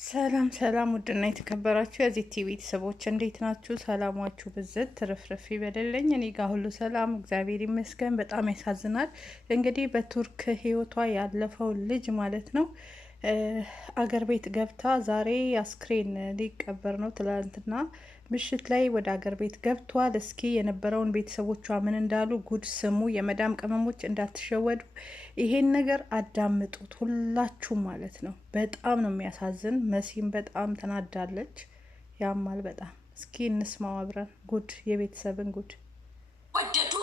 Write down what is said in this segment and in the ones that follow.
ሰላም ሰላም ውድና የተከበራችሁ የዚህ ቲቪ ቤተሰቦች እንዴት ናችሁ? ሰላማችሁ ብዝት ትርፍርፍ ይበልልኝ። እኔ ጋር ሁሉ ሰላም እግዚአብሔር ይመስገን። በጣም ያሳዝናል። እንግዲህ በቱርክ ህይወቷ ያለፈው ልጅ ማለት ነው አገር ቤት ገብታ ዛሬ አስክሬን ሊቀበር ነው። ትላንትና ምሽት ላይ ወደ አገር ቤት ገብቷል። እስኪ የነበረውን ቤተሰቦቿ ምን እንዳሉ ጉድ ስሙ። የመዳም ቅመሞች እንዳትሸወዱ፣ ይሄን ነገር አዳምጡት ሁላችሁም ማለት ነው። በጣም ነው የሚያሳዝን። መሲም በጣም ተናዳለች። ያማል በጣም። እስኪ እንስማው አብረን ጉድ፣ የቤተሰብን ጉድ። ወደዱ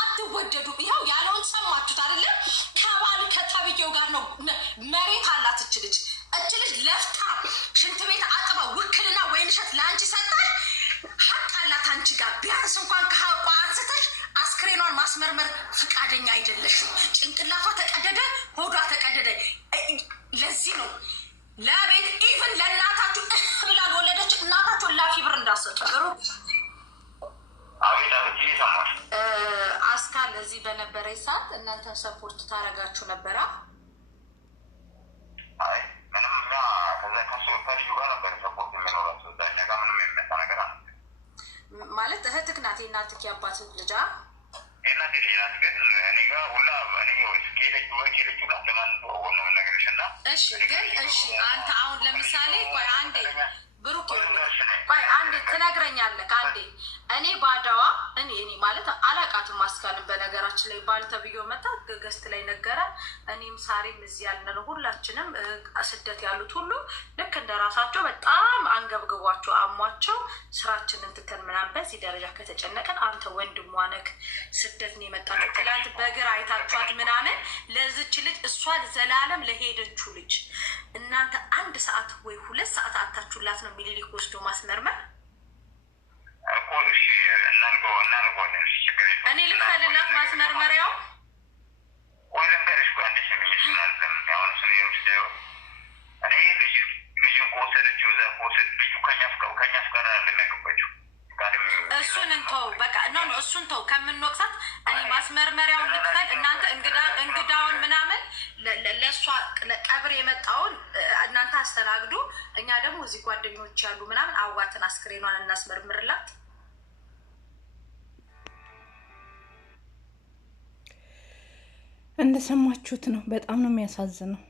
አትወደዱ፣ ይኸው ያለውን ሰማችሁት አይደለም? ከባል ከተብዬው ጋር ነው መሬት አላት እች ልጅ ለፍታ ሽንት ቤት አጥባ ውክልና ወይንሸት ለአንቺ ሰጣሽ። ሀቅ አላት አንቺ ጋር። ቢያንስ እንኳን ከሀቋ አንስተሽ አስክሬኗን ማስመርመር ፍቃደኛ አይደለሽም። ጭንቅላቷ ተቀደደ፣ ሆዷ ተቀደደ። ለዚህ ነው ለቤት ኢቭን ለእናታችሁ ብላ ወለደች። እናታችሁ ላፊ ብር እንዳሰጡ አስካል እዚህ በነበረ ሰዓት እናንተ ሰፖርት ታረጋችሁ ነበራ? አይ ምንም እኛ ከዛ ከልጁ ጋር ነበር ሰፖርት የሚኖራቸው። እኛ ጋር ምንም የሚመጣ ነገር አለ ማለት እህትህ ናት። የእናትህ የአባት ልጃ የእናቴ ልጅ ናት። ግን እኔ ጋር ሁላ እኔ ኬለጁ ጋር ለማን ሆነ ነገሮች እና እሺ። ግን እሺ አንተ አሁን ለምሳሌ ቆይ አንዴ ብሩክ ቆይ አንዴ ትነግረኛለህ። አንዴ እኔ ባዳዋ እኔ ማለት አላቃትም። ማስካልን በነገራችን ላይ ባልተብዮ መጣ ገስት ላይ ነገረ። እኔም ሳሪም እዚህ ያልነው ሁላችንም ስደት ያሉት ሁሉ ልክ እንደራሳቸው በጣም አንገብግቧቸው አሟቸው ስራችንን ትተን ምናምን በዚህ ደረጃ ከተጨነቀን አንተ ወንድሟ ነህ። ስደት ነው የመጣችው። ትላንት በግር አይታችኋት ምናምን ለዚች ልጅ እሷን ዘላለም ለሄደችው ልጅ እናንተ 1 ሰዓት ወይ 2 ሰዓት አታችሁላት ነው ሚሊሊክ ወስዶ ማስመርመር እኮ። እሺ እናርገዋለን። ችግር የለም። እኔ ልክፈልላት ማስመርመሪያው ወይም ገርሽ አንዲሽ የሚይዝናል። አሁን ስንየው እኔ ልጁን ከወሰደችው እዛ ከወሰድ ልጁ ከኛ ፍቃድ ለሚያገባችው እሱን እንተው በቃ ነው እሱን ተው ከምንወቅሳት። እኔ ማስመርመሪያውን ልክፈል። እናንተ እንግዳውን ምናምን ለእሷ ቀብር የመጣውን እናንተ አስተናግዱ። እኛ ደግሞ እዚህ ጓደኞች ያሉ ምናምን አዋትን አስክሬኗን እናስመርምርላት። እንደሰማችሁት ነው። በጣም ነው የሚያሳዝነው።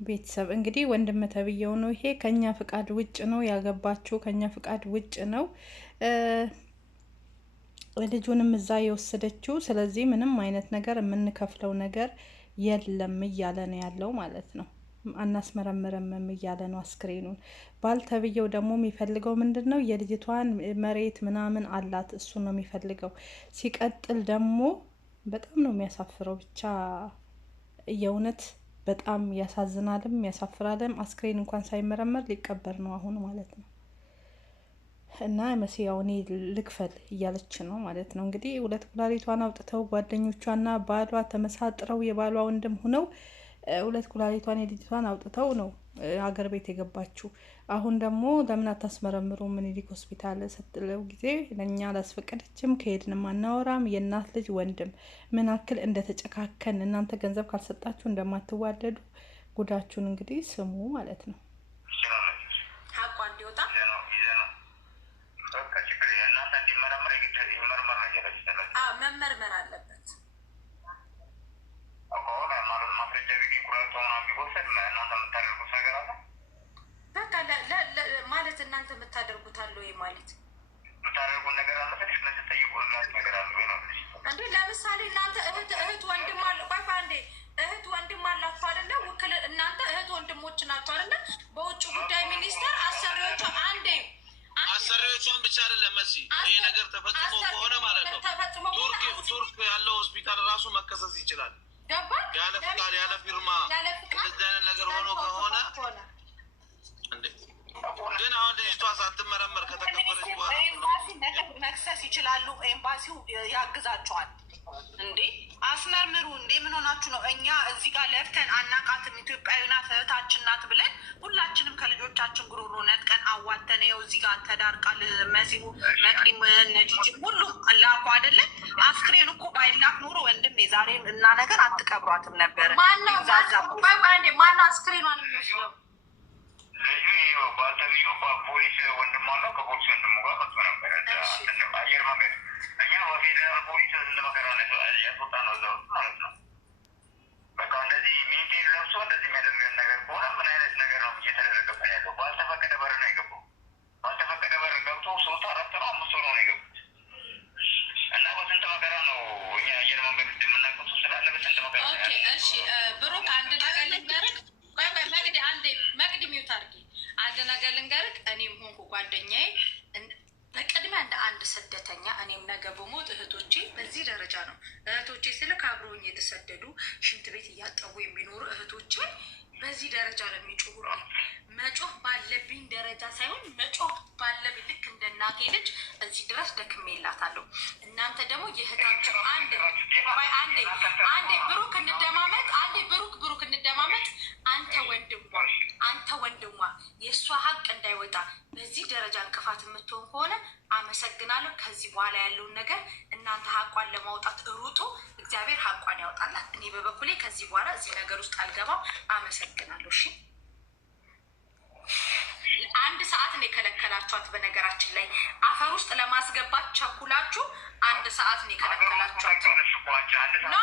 ቤተሰብ እንግዲህ ወንድም ተብዬው ነው ይሄ። ከኛ ፍቃድ ውጭ ነው ያገባችው፣ ከኛ ፍቃድ ውጭ ነው ልጁንም እዛ የወሰደችው። ስለዚህ ምንም አይነት ነገር የምንከፍለው ነገር የለም እያለ ነው ያለው ማለት ነው። አናስመረምርም እያለ ነው አስክሬኑን። ባልተብዬው ደግሞ የሚፈልገው ምንድን ነው? የልጅቷን መሬት ምናምን አላት፣ እሱ ነው የሚፈልገው። ሲቀጥል ደግሞ በጣም ነው የሚያሳፍረው። ብቻ የእውነት በጣም ያሳዝናልም ያሳፍራልም። አስክሬን እንኳን ሳይመረመር ሊቀበር ነው አሁን ማለት ነው። እና መሲያው እኔ ልክፈል እያለች ነው ማለት ነው። እንግዲህ 2 ኩላሊቷን አውጥተው ጓደኞቿና ባሏ ተመሳጥረው የባሏ ወንድም ሆነው 2 ኩላሊቷን የልጅቷን አውጥተው ነው አገር ቤት የገባችው። አሁን ደግሞ ለምን አታስመረምሩ ምኒልክ ሆስፒታል ስትለው ጊዜ ለእኛ አላስፈቀደችም፣ ከሄድንም አናወራም። የእናት ልጅ ወንድም ምን አክል እንደተጨካከን እናንተ ገንዘብ ካልሰጣችሁ እንደማትዋደዱ ጉዳችሁን እንግዲህ ስሙ ማለት ነው። ሀቋ እንዲወጣ መመርመር አለበት። በቃ ማለት እናንተ የምታደርጉት አለ ወይ ማለት እንዴ? ለምሳሌ እናንተ እህት ወንድም አለ አንዴ እህት ወንድም አላችሁ አይደለ? ውክል እናንተ እህት ወንድሞች ናችሁ አይደለ? በውጭ ጉዳይ ሚኒስቴር አሰሪዎቹ አንዴ አሰሪዎቿን ብቻ አይደለም መሲ፣ ይሄ ነገር ተፈጽሞ ከሆነ ማለት ነው ቱርክ ያለው ሆስፒታል ራሱ መከሰስ ይችላል። ገባ? ያለ ፍቃድ ያለ ፊርማ እንደዚህ አይነት ነገር ሆኖ ከሆነ እንዴ! ግን አሁን ልጅቷ ሳትመረመር ከተቀበለች በኋላ መክሰስ ይችላሉ። ኤምባሲው ያግዛቸዋል። እንዴ አስመርምሩ። እንዴ ምን ሆናችሁ ነው? እኛ እዚህ ጋር ለፍተን አናቃትም፣ ኢትዮጵያዊ ናት እህታችን ናት ብለን ሁላችንም ከልጆቻችን ጉሮሮ ነጥቀን አዋተን ይኸው እዚህ ጋር ተዳርቃል። መሲቡ መቅዲም ነጂጅም ሁሉም ላኩ አይደለም። አስክሬን እኮ ባይላክ ኖሮ ወንድም የዛሬ እና ነገር አትቀብሯትም ነበረ። ማነው አስክሬኗን የሚወስደው? ባልተብዮ ፖሊስ ወንድም አለው ከፖሊስ ወንድሙ ጋር መጥቶ ነበር አየር መንገድ እኛ በፌዴራል ፖሊስ ለመከራ ያስወጣ ነው እዛ ውስጥ ማለት ነው። በቃ እንደዚህ ሚኒቴር ለብሶ እንደዚህ የሚያደርገን ነገር ከሆነ ምን አይነት ነገር ነው እየተደረገብን ያለው? ባልተፈቀደ በር ነው የገባው። ባልተፈቀደ በር ገብቶ 3 4 ነው 5 ሆኖ ነው የገቡት እና በስንት መከራ ነው እኛ አየር መንገድ እንደምናቀሱ ስላለ በስንት መከራ ነው። ኦኬ እሺ ብሩክ አንድ ነገር ልንገርህ። ቆይ መቅዲ አንዴ መቅዲ ሚውት አድርጊ። አንድ ነገር ልንገርህ። እኔም ሆንኩ ጓደኛዬ በቅድሚያ እንደ አንድ ስደተኛ እኔም ነገ በሞት እህቶቼ በዚህ ደረጃ ነው እህቶቼ ስልክ አብሮኝ የተሰደዱ ሽንት ቤት እያጠቡ የሚኖሩ እህቶቼ በዚህ ደረጃ ነው የሚጮሁልኝ። መጮህ ባለብኝ ደረጃ ሳይሆን መጮህ ባለብኝ ልክ እንደ እናቴ ልጅ እዚህ ድረስ ደክሜላታለሁ። እናንተ ደግሞ የእህታችሁ አንዴ ብሩክ እንደማመጥ አንዴ ብሩክ እንደማመጥ አንተ ወንድሟ የእሷ ሀቅ እንዳይወጣ በዚህ ደረጃ እንቅፋት የምትሆን ከሆነ አመሰግናለሁ። ከዚህ በኋላ ያለውን ነገር እናንተ ሀቋን ለማውጣት ሩጡ። እግዚአብሔር ሀቋን ያውጣላት። እኔ በበኩሌ ከዚህ በኋላ እዚህ ነገር ውስጥ አልገባም። አመሰግናለሁ። እሺ 1 ሰዓት ነው የከለከላችኋት። በነገራችን ላይ አፈር ውስጥ ለማስገባት ቸኩላችሁ 1 ሰዓት ነው የከለከላችኋት። ኖ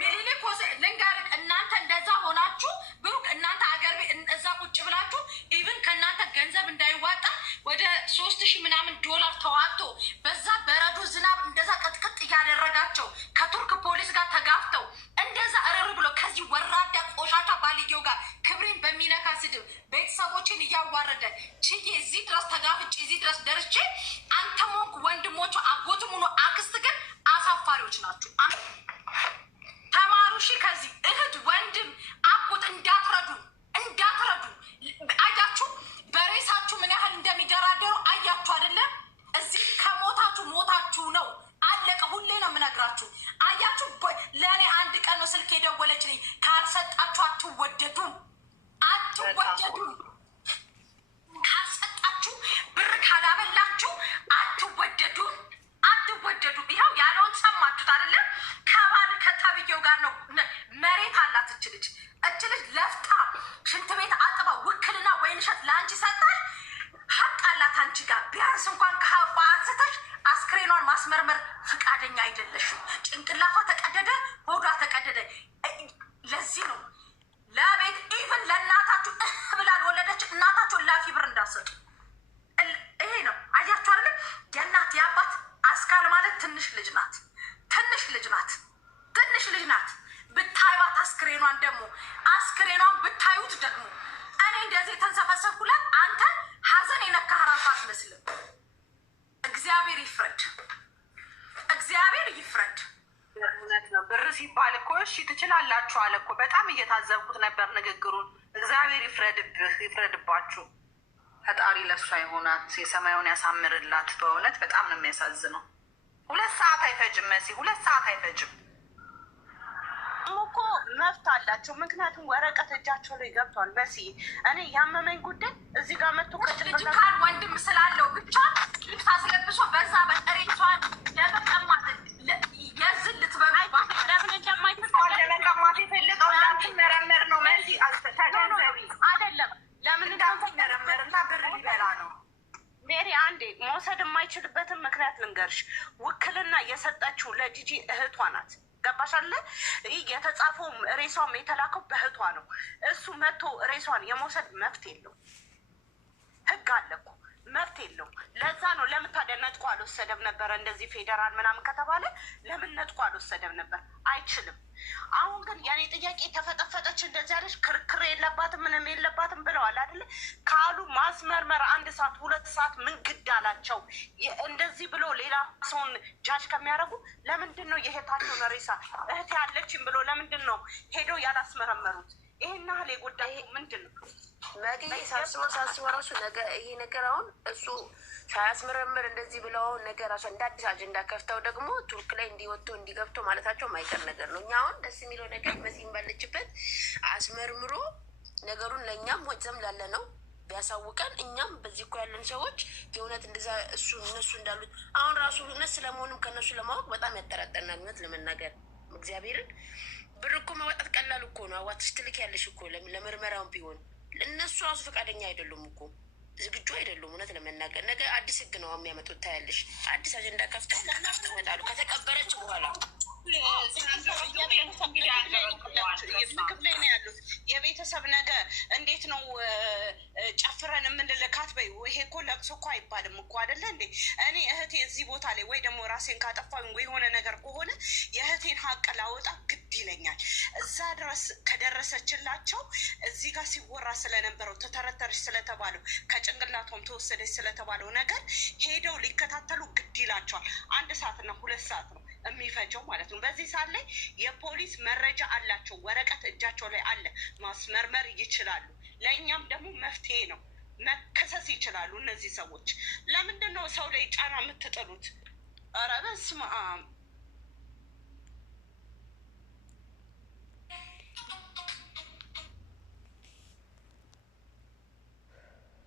ሚሊሊክ ልንገርህ፣ እናንተ እንደዛ ሆናችሁ ብሩክ እናንተ አገር ቤት እዛ ቁጭ ብላችሁ ኢቭን ከእናንተ ገንዘብ እንዳይዋጣ ወደ 3000 ምናምን ዶላር ተዋጥቶ በዛ በረዶ ዝናብ እንደዛ ቅጥቅጥ እያደረጋቸው ከቱርክ ፖሊስ ጋር ተጋፍተው እንደዛ እርር ብሎ ከዚህ ወራዳ ቆሻሻ ባልየው ጋር ክብሬን በሚነካ ስድብ ቤተሰቦችን እያዋረደ ችዬ እዚህ ድረስ ተጋፍጬ እዚህ ድረስ ደርቼ አንተ ሞንክ ወንድሞቹ አጎትም ሆኖ አክስት ግን አሳፋሪዎች ናችሁ። ተማሩ። እሺ ከዚህ እህት ወንድም አጎት እንዳትረዱ። አያችሁ በሬሳችሁ ምን ያህል እንደሚደራደሩ አያችሁ አይደለም? እዚህ ከሞታችሁ ሞታችሁ ነው። አለቀ። ሁሌ ነው የምነግራችሁ። አያችሁ ለእኔ 1 ቀን ነው ስልክ የደወለችልኝ። ካልሰጣችሁ አትወደዱም። ካልሰጣችሁ ብር ካላበላችሁ አትወደዱም። ይኸው ያለውን ሰማችሁት አይደለም? ከባል ከተብዬው ጋር ነው መሬት አላት እች ልጅ ለፍታ ሽንት ቤት አጥባ ውክልና ወይንሸት ለአንቺ ሰጣል። ሀቅ አላት አንቺ ጋር። ቢያንስ እንኳን ከሀቋ አንስተሽ አስክሬኗን ማስመርመር ፍቃደኛ አይደለሽም። ጭንቅላቷ ተቀደደ፣ ሆዷ ተቀደደ። ለዚህ ነው ለቤት ኢቭን ለእናታችሁ ብላል ወለደች። እናታችሁን ላፊ ብር እንዳሰጡ ይሄ ነው። አያችሁ አይደለም? የእናት የአባት አስካል ማለት ትንሽ ልጅ ናት። ብታዩት አስክሬኗን ብታዩት ደግሞ እኔ እንደዚህ የተንሰፈሰፍኩላት አንተ ሀዘን የነካህ ራሱ አትመስልም። እግዚአብሔር ይፍረድ። እውነት ነው። ብር ሲባል እኮ እሺ ትችላላችሁ አለ እኮ። በጣም እየታዘብኩት ነበር ንግግሩን። እግዚአብሔር ይፍረድባችሁ። ፈጣሪ ለእሷ የሆናት የሰማዩን ያሳምርላት። በእውነት በጣም ነው የሚያሳዝነው። 2 ሰዓት አይፈጅም መሲ፣ 2 ሰዓት አይፈጅም እኮ መብት አላቸው። ምክንያቱም ወረቀት እጃቸው ላይ ገብቷል። መሲ እኔ ያመመኝ ጉዳይ እዚህ ጋር መጥቶ ከጭልጅካል ወንድም ስላለው ብቻ ልብስ አስለብሶ በዛ በጠሬቷን ለመቀማት የዝን ልትበሉ ለምን ለመቀማት የፈለገው እንዳትመረመር ነው መሲ። ተገንዘቢ አይደለም ለምን እንዳትመረመር እና ብር ሊበላ ነው። ሜሪ አንዴ መውሰድ የማይችልበትን ምክንያት ልንገርሽ። ውክልና የሰጠችው ለጂጂ እህቷ ናት። ገባሽ አለ? የተጻፈው ሬሷም የተላከው በእህቷ ነው። እሱ መጥቶ ሬሷን የመውሰድ መብት የለው። ህግ አለ እኮ መብት የለው። ለዛ ነው ለምን ታዲያ ነጥቆ አልወሰደም ነበረ? እንደዚህ ፌዴራል ምናምን ከተባለ ለምን ነጥቆ አልወሰደም ነበር? አይችልም። አሁን ግን የኔ ጥያቄ ተፈጠፈጠች እንደዚህ ያለች ክርክር የለባትም ምንም የለባትም ብለዋል አይደለ? ካሉ ማስመርመር 1 ሰዓት 2 ሰዓት ምን ግድ አላቸው? እንደዚህ ብሎ ሌላ ሰውን ጃጅ ከሚያደርጉ ለምንድን ነው የእህታቸውን ሬሳ እህት ያለችን ብሎ ለምንድን ነው ሄደው ያላስመረመሩት? ይሄን ያህል የጎዳይ ምንድን ነው? ሳስበው ራሱ ይሄ ነገር አሁን እሱ ሳያስመረምር እንደዚህ ብለው ነገር ራሱ እንደ አዲስ አጀንዳ ከፍተው ደግሞ ቱርክ ላይ እንዲወጡ እንዲገብቶ ማለታቸው ማይቀር ነገር ነው። እኛ አሁን ደስ የሚለው ነገር መሲም ባለችበት አስመርምሮ ነገሩን ለእኛም ወይም ላለ ነው ቢያሳውቀን፣ እኛም በዚህ እኮ ያለን ሰዎች የእውነት እንደዛ እነሱ እንዳሉት አሁን ራሱ እውነት ስለመሆኑም ከእነሱ ለማወቅ በጣም ያጠራጠርናል። እውነት ለመናገር እግዚአብሔርን ብር እኮ ማውጣት ቀላል እኮ ነው። አዋትሽ ትልክ ያለሽ እኮ ለምርመራውን ቢሆን እነሱ ራሱ ፈቃደኛ አይደሉም እኮ ዝግጁ አይደሉም። እውነት ለመናገር ነገ አዲስ ህግ ነው የሚያመጡት። ታያለሽ፣ አዲስ አጀንዳ ከፍተው ይመጣሉ ከተቀበረች በኋላ። ምክብ ላይ ነው ያሉት። የቤተሰብ ነገ እንዴት ነው ጨፍረን የምንልካት? በይ ይሄ እኮ ለቅሶ እኮ አይባልም እኮ አይደለ እንዴ? እኔ እህቴ እዚህ ቦታ ላይ ወይ ደግሞ ራሴን ካጠፋኝ ወይ የሆነ ነገር ከሆነ የእህቴን ሀቅ ላወጣ ግድ ይለኛል። እዛ ድረስ ከደረሰችላቸው እዚህ ጋር ሲወራ ስለነበረው ተተረተረች ስለተባለው ከጭንቅላቷም ተወሰደች ስለተባለው ነገር ሄደው ሊከታተሉ ግድ ይላቸዋል። 1 ሰዓትና 2 ሰዓት ነው የሚፈጀው ማለት ነው። በዚህ ሰዓት ላይ የፖሊስ መረጃ አላቸው፣ ወረቀት እጃቸው ላይ አለ፣ ማስመርመር ይችላሉ። ለእኛም ደግሞ መፍትሄ ነው፣ መከሰስ ይችላሉ። እነዚህ ሰዎች ለምንድን ነው ሰው ላይ ጫና የምትጥሉት? ኧረ በስመ አብ።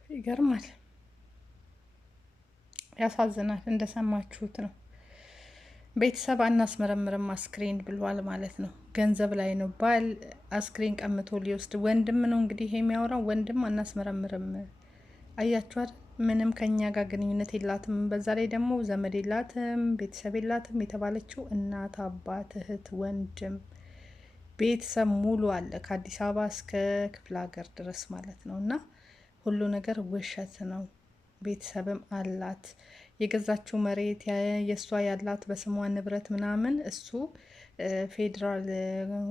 ይገርማል፣ ያሳዝናል። እንደሰማችሁት ነው። ቤተሰብ አናስመረምርም አስክሬን ብሏል ማለት ነው። ገንዘብ ላይ ነው። ባል አስክሬን ቀምቶ ሊወስድ ወንድም ነው እንግዲህ ይሄ የሚያወራው ወንድም አናስመረምርም። አያችኋል፣ ምንም ከኛ ጋር ግንኙነት የላትም። በዛ ላይ ደግሞ ዘመድ የላትም፣ ቤተሰብ የላትም የተባለችው እናት፣ አባት፣ እህት፣ ወንድም ቤተሰብ ሙሉ አለ ከአዲስ አበባ እስከ ክፍለ ሀገር ድረስ ማለት ነው። እና ሁሉ ነገር ውሸት ነው። ቤተሰብም አላት። የገዛችው መሬት የእሷ ያላት በስሟ ንብረት ምናምን እሱ ፌዴራል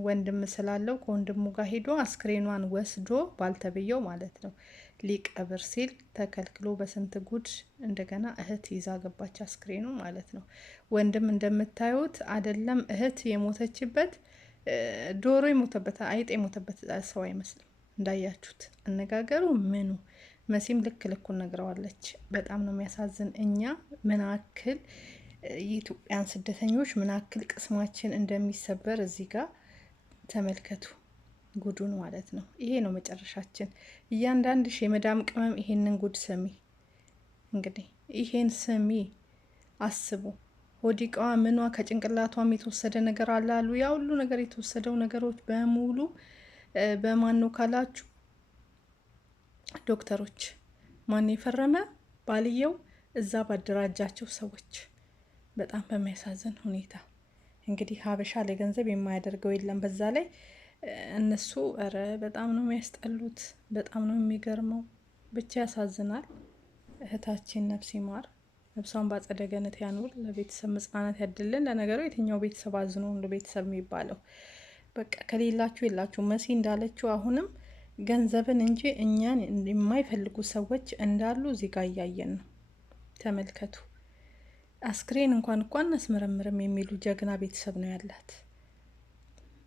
ወንድም ስላለው ከወንድሙ ጋር ሄዶ አስክሬኗን ወስዶ ባልተብየው ማለት ነው ሊቀብር ሲል ተከልክሎ በስንት ጉድ እንደገና እህት ይዛ ገባች አስክሬኑ ማለት ነው። ወንድም እንደምታዩት አይደለም እህት የሞተችበት ዶሮ የሞተበት አይጥ የሞተበት ሰው አይመስልም። እንዳያችሁት አነጋገሩ ምኑ መሲም ልክ ልኩን ነግረዋለች። በጣም ነው የሚያሳዝን። እኛ ምናክል የኢትዮጵያን ስደተኞች ምናክል ቅስማችን እንደሚሰበር እዚህ ጋር ተመልከቱ፣ ጉዱን ማለት ነው። ይሄ ነው መጨረሻችን። እያንዳንድሽ የመዳም ቅመም ይሄንን ጉድ ስሚ። እንግዲህ ይሄን ስሚ፣ አስቡ። ሆዲቃዋ ምኗ ከጭንቅላቷም የተወሰደ ነገር አለ አሉ። ያ ሁሉ ነገር የተወሰደው ነገሮች በሙሉ በማን ነው ካላችሁ ዶክተሮች። ማን የፈረመ? ባልየው እዛ ባደራጃቸው ሰዎች። በጣም በሚያሳዝን ሁኔታ እንግዲህ ሀበሻ ለገንዘብ የማያደርገው የለም። በዛ ላይ እነሱ ኧረ በጣም ነው የሚያስጠሉት። በጣም ነው የሚገርመው። ብቻ ያሳዝናል። እህታችን ነፍስ ይማር፣ ነፍሷን በአጸደ ገነት ያኑር፣ ለቤተሰብ መጽናናት ያድልን። ለነገሩ የትኛው ቤተሰብ አዝኖ እንደ ቤተሰብ የሚባለው? በቃ ከሌላችሁ የላችሁ። መሲ እንዳለችው አሁንም ገንዘብን እንጂ እኛን የማይፈልጉ ሰዎች እንዳሉ እዚህ ጋር እያየን ነው። ተመልከቱ። አስክሬን እንኳን አናስመረምርም የሚሉ ጀግና ቤተሰብ ነው ያላት።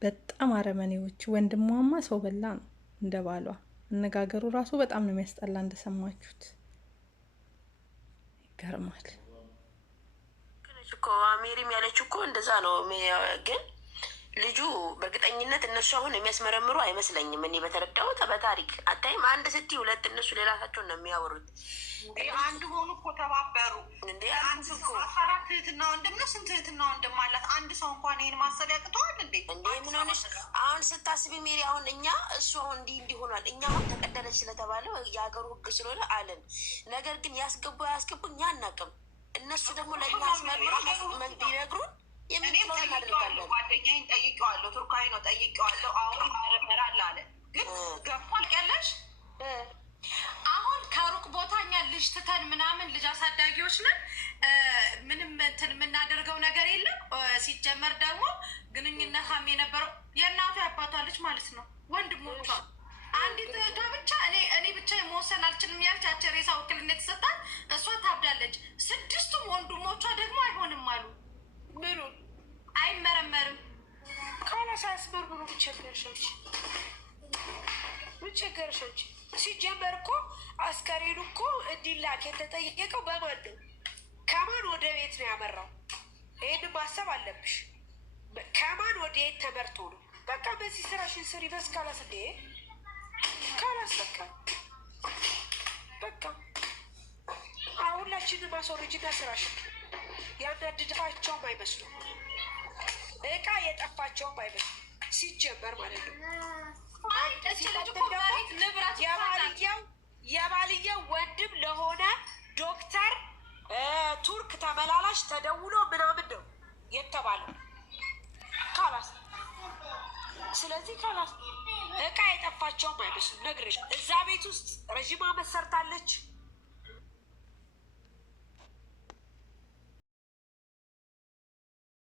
በጣም አረመኔዎች። ወንድሟማ ሰው በላ ነው እንደ ባሏ። አነጋገሩ ራሱ በጣም ነው የሚያስጠላ። እንደሰማችሁት ይገርማል እኮ። ሜሪም ያለችው እኮ እንደዛ ነው። ግን ልጁ በእርግጠኝነት እነሱ አሁን የሚያስመረምሩ አይመስለኝም። እኔ በተረዳሁት በታሪክ አታይም። አንድ ስቲ ሁለት እነሱ ሌላታቸውን ነው የሚያወሩት። አንድ ሆኑ እኮ ተባበሩ። እንዴ አንድ ሰው 4 እህትና ወንድም ነው። ስንት እህትና ወንድም አላት? አንድ ሰው እንኳን ይሄን ማሰብ ያቅተዋል እንዴ? እንዴ ምን ሆነሽ አሁን ስታስቢ ሜሪ? አሁን እኛ እሱ አሁን እንዲህ ሆኗል። እኛ አሁን ተቀደለች ስለተባለ የሀገሩ ሕግ ስለሆነ አለን። ነገር ግን ያስገቡ ያስገቡ እኛ አናውቅም። እነሱ ደግሞ ለእኛ አስመርምሮ ቢነግሩን ጓደኛዬን ጠይቄዋለሁ። ቱርካዊ ነው ጠይቄዋለሁ። አሁን ይመረመራል አለ። ግን ገፋል ያለሽ አሁን ከሩቅ ቦታኛ ልጅ ትተን ምናምን ልጅ አሳዳጊዎች ነን። ምንም እንትን የምናደርገው ነገር የለም። ሲጀመር ደግሞ ግንኙነታም የነበረው የእናቷ ያባቷ ልጅ ማለት ነው ወንድሞቿ አንዲት እህቷ ብቻ እኔ ብቻ የመወሰን አልችልም ያልቻቸ ሬሳ ውክልና የተሰጣት እሷ ታብዳለች። 6ቱም ወንድሞቿ ደግሞ አይሆንም አሉ። ምኑ አይመረመርም ካላሳስመርምሩ ብቸገርሸች ብቸገርሸች። ሲጀመር እኮ አስከሬኑ እኮ እንዲላክ የተጠየቀው በማን ነው? ከማን ወደ ቤት ነው ያመራው? ይህን ማሰብ አለብሽ። ከማን ወደ የት ተመርቶ ነው? በቃ በዚህ ስራሽን ስሪ። በስ ካላስ እንዴ ካላሰካ በቃ ሁላችንም ማስወረጅና ስራሽን ያናድድፋቸውም አይመስሉ እቃ የጠፋቸውም አይመስሉ ሲጀመር ማለት ነው። ንብረት ተደውሎ ምናምን ነው የተባለው። ካላስ ስለዚህ ካላስ እቃ የጠፋቸውም አይመስሉም። ነግሬሽ እዛ ቤት ውስጥ ረዥም ዓመት ሰርታለች።